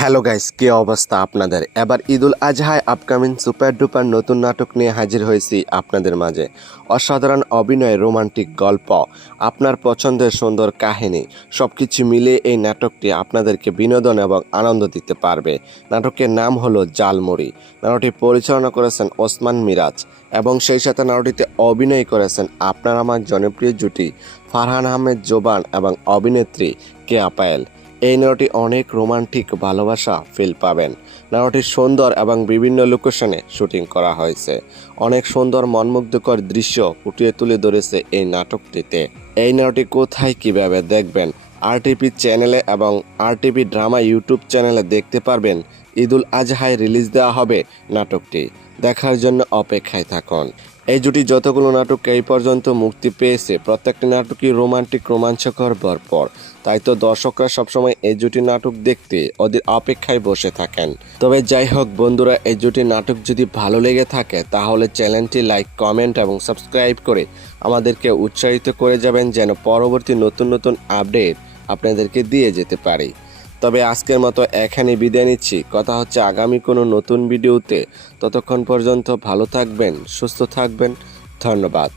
Hello guys, কি অবস্থা আপনাদের? এবার ঈদুল আজহায় আপকামিং সুপার ডুপার নতুন নাটক নিয়ে হাজির হয়েছি আপনাদের মাঝে। অসাধারণ অভিনয়, রোমান্টিক গল্প, আপনার পছন্দের সুন্দর কাহিনী সবকিছু মিলিয়ে এই নাটকটি আপনাদেরকে বিনোদন এবং আনন্দ দিতে পারবে। নাটকের নাম হলো জালমুড়ি। নাটকটি পরিচালনা করেছেন ওসমান মিরাজ এবং সেই সাথে নাটকটিতে অভিনয় করেছেন আপনার আমার জনপ্রিয় জুটি ফারহান আহমেদ জোবান এবং অভিনেত্রী কেয়া পায়েল। এই নাটকটি অনেক রোমান্টিক ভালোবাসা ফিল পাবেন। নাটকটি সুন্দর এবং বিভিন্ন লোকেশনে শুটিং করা হয়েছে। অনেক সুন্দর মনমুগ্ধকর দৃশ্য ফুটিয়ে তুলে ধরেছে এই নাটকটিতে। এই নাটকটি কোথায় কিভাবে দেখবেন? আরটিভি চ্যানেলে এবং আরটিভি ড্রামা ইউটিউব চ্যানেলে দেখতে পারবেন। ঈদুল আজহায় রিলিজ দেওয়া হবে নাটকটি। দেখার জন্য অপেক্ষায় থাকুন। এই জুটি যতগুলো নাটক এই পর্যন্ত মুক্তি পেয়েছে প্রত্যেকটি নাটকই রোমান্টিক, রোমাঞ্চকর, ভরপুর। তাই তো দর্শকরা সবসময় এই জুটি নাটক দেখতে ওদের অপেক্ষায় বসে থাকেন। তবে যাই হোক বন্ধুরা, এই জুটি নাটক যদি ভালো লেগে থাকে তাহলে চ্যানেলটি লাইক, কমেন্ট এবং সাবস্ক্রাইব করে আমাদেরকে উৎসাহিত করে যাবেন, যেন পরবর্তী নতুন নতুন আপডেট আপনাদেরকে দিয়ে যেতে পারি। তবে আজকের মতো এখানে বিদায় নিচ্ছি। কথা হচ্ছে আগামী কোনো নতুন ভিডিওতে। ততক্ষণ পর্যন্ত ভালো থাকবেন, সুস্থ থাকবেন। ধন্যবাদ।